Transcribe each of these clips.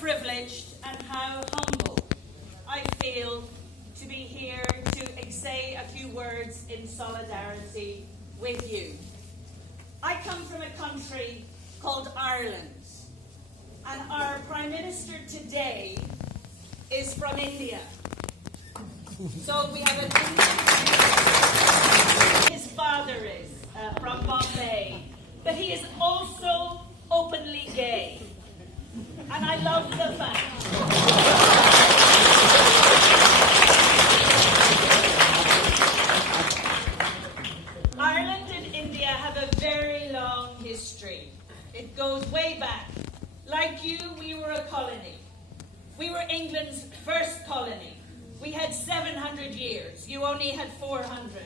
privileged and how humble I feel to be here to say a few words in solidarity with you. I come from a country called Ireland, and our Prime Minister today is from India. So we have an Indian. His father is from Bombay, but he is also openly gay. And I love the fact. Ireland and India have a very long history. It goes way back. Like you, we were a colony. We were England's first colony. We had 700 years. You only had 400.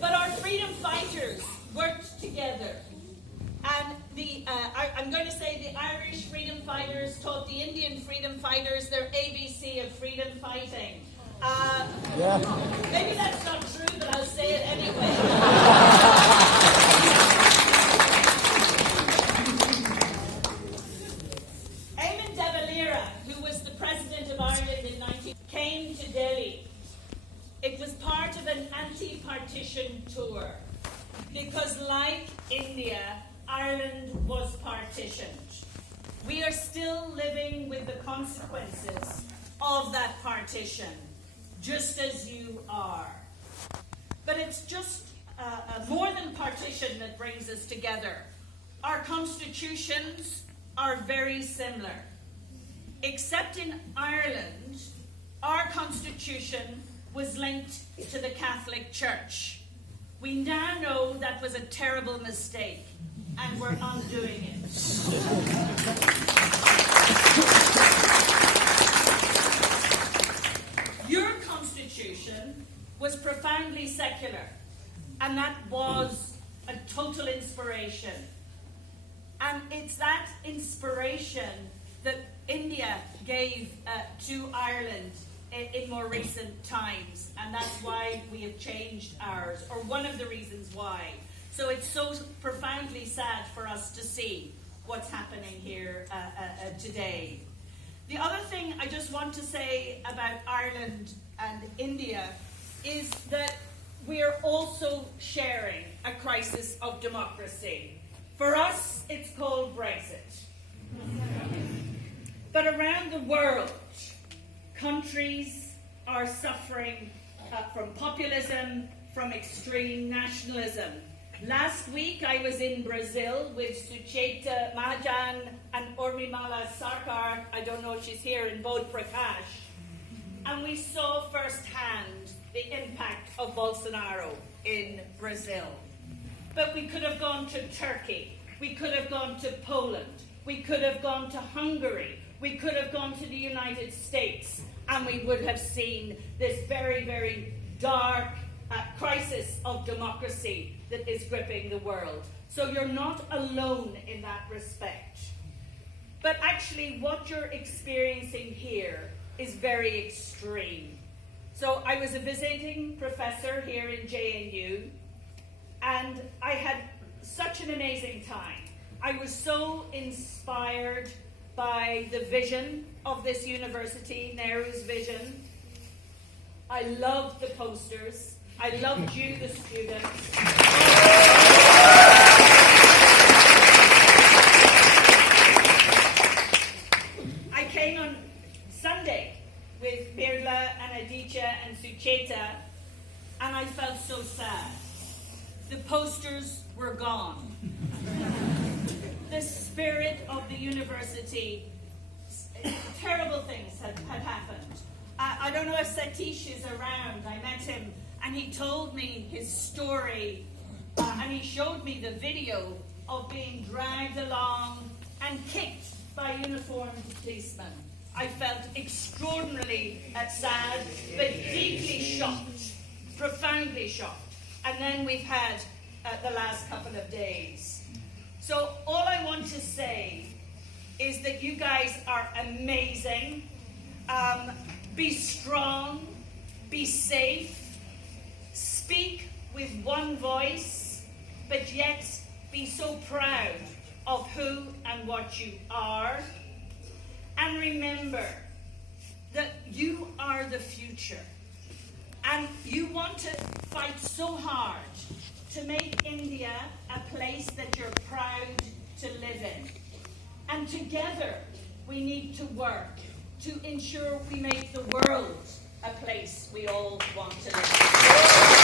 But our freedom fighters worked together. And I'm going to say the Irish freedom fighters taught the Indian freedom fighters their ABC of freedom fighting. Maybe that's not true, but I'll say it anyway. Who was the president of Ireland in 19 came to Delhi. It was part of an anti-partition tour because, like India, Ireland was partitioned. We are still living with the consequences of that partition, just as you are. But it's just more than partition that brings us together. Our constitutions are very similar. Except in Ireland, our constitution was linked to the Catholic Church. We now know that was a terrible mistake, and we're undoing it. Your constitution was profoundly secular, and that was a total inspiration. And it's that inspiration that India gave to Ireland in more recent times, and that's why we have changed ours, or one of the reasons why. So it's so profoundly sad for us to see what's happening here today. The other thing I just want to say about Ireland and India is that we are also sharing a crisis of democracy. For us, it's called Brexit. But around the world, countries are suffering from populism, from extreme nationalism. Last week, I was in Brazil with Sucheta Mahajan and Urmimala Sarkar. I don't know if she's here, in Bodh Prakash. And we saw firsthand the impact of Bolsonaro in Brazil. But we could have gone to Turkey. We could have gone to Poland. We could have gone to Hungary. We could have gone to the United States, and we would have seen this very, very dark crisis of democracy that is gripping the world. So you're not alone in that respect. But actually, what you're experiencing here is very extreme. So I was a visiting professor here in JNU, and I had such an amazing time. I was so inspired by the vision of this university, Nehru's vision. I loved the posters. I loved you, the students. I came on Sunday with Birla and Aditya and Sucheta, and I felt so sad. The posters were gone. The spirit of the university, terrible things had happened. I don't know if Satish is around. I met him, and he told me his story, and he showed me the video of being dragged along and kicked by uniformed policemen. I felt extraordinarily sad, but deeply shocked, profoundly shocked. And then we've had the last couple of days. So all I want to say is that you guys are amazing. Be strong, be safe, speak with one voice, but yet be so proud of who and what you are. And remember that you are the future. And you want to fight so hard to make India a place that you're proud to live in. And together we need to work to ensure we make the world a place we all want to live in.